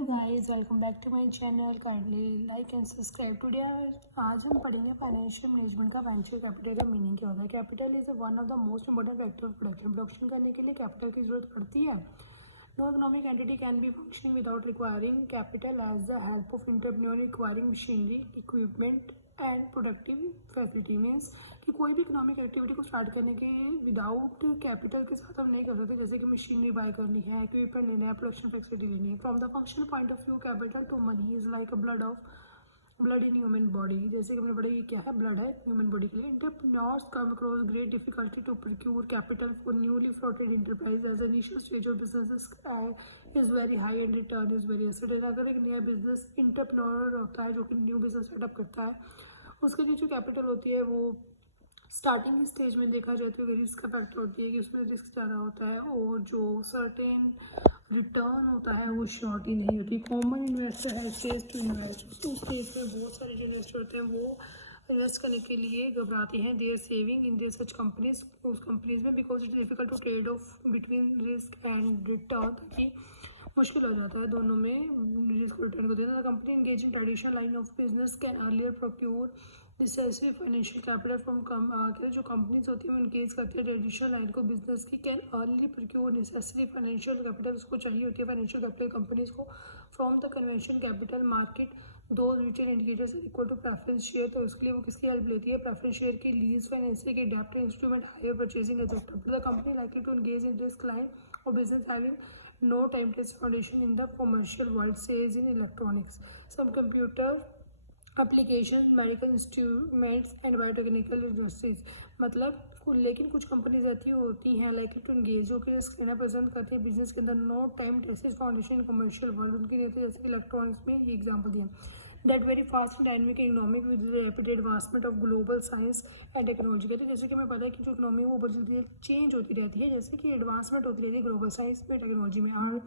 Hello guys, welcome back to my channel. Kindly like and subscribe. Today आज हम पढ़ेंगे financial management का venture capital का meaning क्या होता है। Capital is one of the most important factor of production. Production करने के लिए कैपिटल की जरूरत पड़ती है। No economic entity can be functioning without requiring capital as the help of entrepreneur requiring machinery equipment and productive facility. Means कि कोई भी इकोनॉमिक एक्टिविटी को स्टार्ट करने के विदाउट कैपिटल के साथ हम नहीं कर सकते। जैसे कि मशीनरी बाय करनी है, इक्विपमेंट लेना है, प्रोडक्शन फैसिलिटी लेनी है। From the functional point of view capital to money is like a blood in human body. जैसे कि हमने पढ़ा ये क्या है, ब्लड है ह्यूमन बॉडी के लिए। Entrepreneurs come across great difficulty to procure capital for newly floated enterprise as initial stage of business is very high and return is very uncertain. अगर एक नया बिजनेस एंटरप्रेन्योर होता है जो कि न्यू बिजनेस सेटअप करता है, उसके लिए जो कैपिटल होती है वो स्टार्टिंग स्टेज में देखा जाए तो रिस्क का फैक्टर होती है कि उसमें रिस्क ज़्यादा होता है और जो सर्टेन रिटर्न होता है वो श्योरिटी नहीं होती। कॉमन इन्वेस्टर है स्टेज टू इन्वेस्ट। उस स्टेज पे बहुत सारे जो इन्वेस्टर होते हैं वो इन्वेस्ट करने के लिए घबराते हैं। They are saving in their such companies, उस कंपनीज में, because it difficult to trade off between risk and return, ताकि मुश्किल हो जाता है दोनों में रिस्क रिटर्न को देना। Company engage in traditional line of business can earlier procure necessary financial capital from जो कंपनीज होती हैं वो इंगेज करती है ट्रेडिशनल लाइन को बिजनेस की, can early procure necessary financial capital, उसको चाहिए होती है फाइनेंशियल कैपिटल कंपनीज को from the convention capital market. दो retail indicators equal to preference share, तो उसके लिए वो किसकी हेल्प लेती है, प्रेफरेंस शेयर की, लीज फाइनेंसिंग की, डेप्ट instrument, hire purchasing etcetera. The company likely to engage in this line और business having no time-tested foundation in the commercial world, says in electronics, some computer application, medical instruments and biotechnical industries। मतलब लेकिन कुछ companies ऐसी होती हैं likely to engage जो कि risk लेना पसंद करते हैं बिजनेस के अंदर। No time tested foundation commercial world उनकी नहीं होती, जैसे कि इलेक्ट्रॉनिक्स में ये एग्जाम्पल दिया। That very fast and dynamic economic with rapid advancement of global science and technology. कहते हैं जैसे कि हमें पता है कि जो इकोनॉमी वो बदलती चेंज होती रहती है, जैसे कि एडवांसमेंट होती रहती है ग्लोबल साइंस में, टेक्नोलॉजी में। Are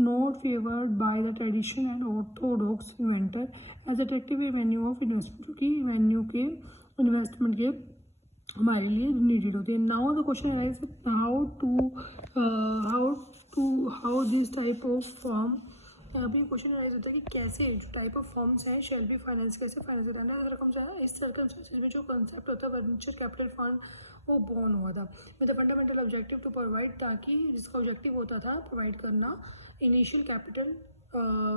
not favoured by the tradition and orthodox inventor as attractive avenue of investment, जो कि एवेन्यू के इन्वेस्टमेंट के हमारे लिए नीडेड होती है। Now the question arise how this type of form, अभी क्वेश्चन राइज होता है कि कैसे जो टाइप ऑफ फॉर्म्स हैं शेल बी फाइनेंस, कैसे फाइनेंस करना है। रकम चाहे इस सर्कल में जो कंसेप्ट होता है वेंचर कैपिटल फंड वो बॉर्न हुआ था with the fundamental objective to provide, ताकि जिसका ऑब्जेक्टिव होता था प्रोवाइड करना इनिशियल कैपिटल,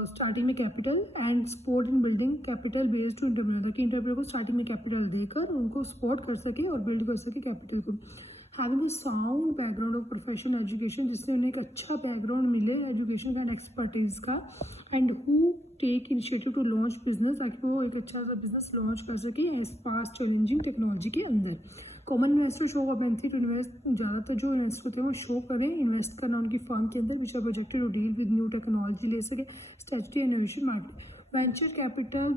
स्टार्टिंग में capital and support in building capital based to entrepreneur, कि इंटरप्रेन्योर को स्टार्टिंग में कैपिटल देकर उनको सपोर्ट कर सके और बिल्ड कर सके कैपिटल को। Having a sound background of professional education, जिससे उन्हें एक अच्छा बैकग्राउंड मिले एजुकेशन का एंड एक्सपर्टीज़ का, and who take initiative to launch business, ताकि वो एक अच्छा सा बिजनेस लॉन्च कर सके एज फास्ट चैलेंजिंग टेक्नोलॉजी के अंदर। Common investor show apathy to invest, ज़्यादातर जो इन्वेस्टर होते हैं वो शो करें इन्वेस्ट करना उनकी फर्म के अंदर which are projected to deal with new technology, ले सके strategy innovation market. Venture capital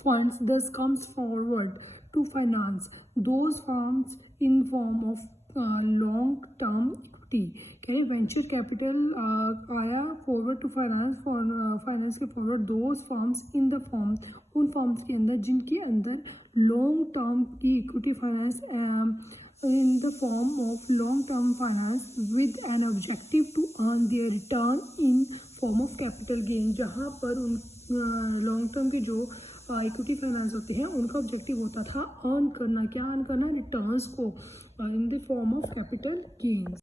funds thus comes forward to finance those firms in form of long term equity। कह रहे वेंचर कैपिटल आया forward to finance के forward those firms in the form, उन firms के अंदर जिनके अंदर long term की equity finance in the form of long term finance with an objective to earn their return in form of capital gain। जहाँ पर उन लॉन्ग टर्म के जो इक्विटी फाइनेंस होते हैं उनका ऑब्जेक्टिव होता था अर्न करना, क्या अर्न करना, रिटर्न्स को in the form of capital gains.